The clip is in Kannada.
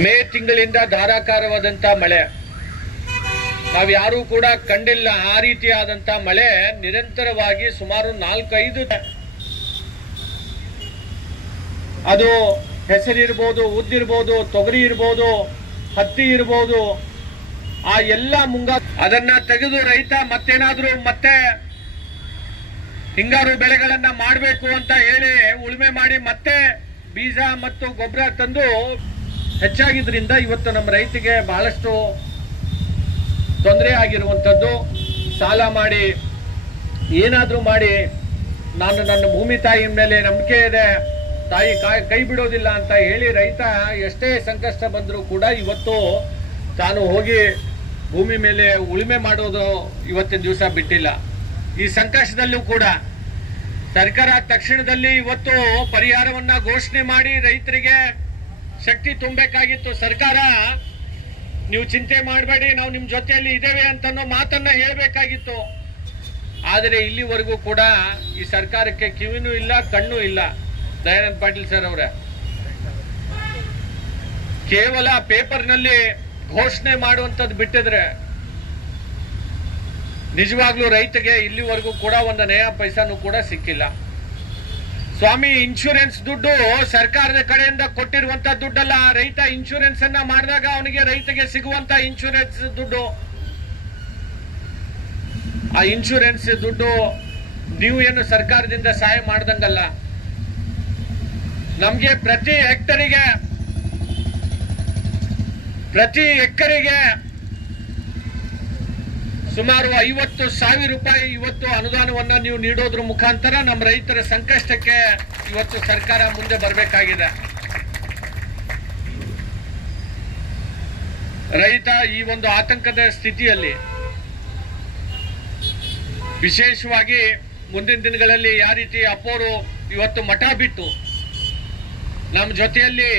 ಮೇ ತಿಂಗಳಿಂದ ಧಾರಾಕಾರವಾದಂತ ಮಳೆ. ನಾವು ಯಾರೂ ಕೂಡ ಕಂಡಿಲ್ಲ ಆ ರೀತಿಯಾದಂತ ಮಳೆ. ನಿರಂತರವಾಗಿ ಸುಮಾರು ನಾಲ್ಕೈದು ಅದು ಹೆಸರಿರ್ಬೋದು, ಉದ್ದಿರ್ಬೋದು ತೊಗರಿ ಇರ್ಬೋದು ಹತ್ತಿ ಇರ್ಬೋದು, ಆ ಎಲ್ಲ ಮುಂಗ ಅದನ್ನ ತೆಗೆದು ರೈತ ಮತ್ತೇನಾದ್ರೂ ಮತ್ತೆ ಹಿಂಗಾರು ಬೆಳೆಗಳನ್ನ ಮಾಡಬೇಕು ಅಂತ ಹೇಳಿ ಉಳುಮೆ ಮಾಡಿ ಮತ್ತೆ ಬೀಜ ಮತ್ತು ಗೊಬ್ಬರ ತಂದು ಹೆಚ್ಚಾಗಿದ್ರಿಂದ ಇವತ್ತು ನಮ್ಮ ರೈತಿಗೆ ಬಹಳಷ್ಟು ತೊಂದರೆ ಆಗಿರುವಂಥದ್ದು. ಸಾಲ ಮಾಡಿ, ಏನಾದರೂ ಮಾಡಿ, ನಾನು ನನ್ನ ಭೂಮಿ ತಾಯಿ ಮೇಲೆ ನಂಬಿಕೆ ಇದೆ, ತಾಯಿ ಕೈ ಬಿಡೋದಿಲ್ಲ ಅಂತ ಹೇಳಿ ರೈತ ಎಷ್ಟೇ ಸಂಕಷ್ಟ ಬಂದರೂ ಕೂಡ ಇವತ್ತು ತಾನು ಹೋಗಿ ಭೂಮಿ ಮೇಲೆ ಉಳುಮೆ ಮಾಡೋದು ಇವತ್ತಿನ ದಿವಸ ಬಿಟ್ಟಿಲ್ಲ. ಈ ಸಂಕಷ್ಟದಲ್ಲೂ ಕೂಡ ಸರ್ಕಾರ ತಕ್ಷಣದಲ್ಲಿ ಇವತ್ತು ಪರಿಹಾರವನ್ನ ಘೋಷಣೆ ಮಾಡಿ ರೈತರಿಗೆ ಶಕ್ತಿ ತುಂಬಬೇಕಾಗಿತ್ತು ಸರ್ಕಾರ. ನೀವು ಚಿಂತೆ ಮಾಡಬೇಡಿ, ನಾವು ನಿಮ್ಮ ಜೊತೆಯಲ್ಲಿ ಇದ್ದೇವೆ ಅಂತನೋ ಮಾತನ್ನ ಹೇಳಬೇಕಾಗಿತ್ತು. ಆದರೆ ಇಲ್ಲಿವರೆಗೂ ಕೂಡ ಈ ಸರ್ಕಾರಕ್ಕೆ ಕಿವಿನೂ ಇಲ್ಲ, ಕಣ್ಣು ಇಲ್ಲ. ದಯಾನಂದ ಪಾಟೀಲ್ ಸರ್ ಅವರ. ಕೇವಲ ಪೇಪರ್ನಲ್ಲಿ ಘೋಷಣೆ ಮಾಡುವಂಥದ್ದು ಬಿಟ್ಟಿದ್ರೆ ನಿಜವಾಗ್ಲೂ ರೈತಗೆ ಇಲ್ಲಿವರೆಗೂ ಕೂಡ ಒಂದು ನಯ ಪೈಸಾನು ಕೂಡ ಸಿಕ್ಕಿಲ್ಲ. ಸ್ವಾಮಿ ಇನ್ಶೂರೆನ್ಸ್ ದುಡ್ಡು ಸರ್ಕಾರದ ಕಡೆಯಿಂದ ಕೊಟ್ಟಿರುವಂತ ದುಡ್ಡಲ್ಲ, ರೈತ ಇನ್ಶೂರೆನ್ಸ್ ಅನ್ನ ಮಾಡಿದಾಗ ಅವನಿಗೆ ರೈತಗೆ ಸಿಗುವಂತ ಇನ್ಶೂರೆನ್ಸ್ ದುಡ್ಡು. ಆ ಇನ್ಶೂರೆನ್ಸ್ ದುಡ್ಡು ನೀವು ಏನು ಸರ್ಕಾರದಿಂದ ಸಹಾಯ ಮಾಡ್ದಂಗಲ್ಲ. ನಮ್ಗೆ ಪ್ರತಿ ಹೆಕ್ಟರಿಗೆ ಪ್ರತಿ ಎಕರೆಗೆ ಸುಮಾರು ಐವತ್ತು ಸಾವಿರ ರೂಪಾಯಿ ಇವತ್ತು ಅನುದಾನವನ್ನ ನೀವು ನೀಡೋದ್ರ ಮುಖಾಂತರ ನಮ್ಮ ರೈತರ ಸಂಕಷ್ಟಕ್ಕೆ ಇವತ್ತು ಸರ್ಕಾರ ಮುಂದೆ ಬರಬೇಕಾಗಿದೆ. ರೈತ ಈ ಒಂದು ಆತಂಕದ ಸ್ಥಿತಿಯಲ್ಲಿ ವಿಶೇಷವಾಗಿ ಮುಂದಿನ ದಿನಗಳಲ್ಲಿ ಯಾವ ರೀತಿ ಅಪ್ಪೋರು ಇವತ್ತು ಮಠ ಬಿಟ್ಟು ನಮ್ಮ ಜೊತೆಯಲ್ಲಿ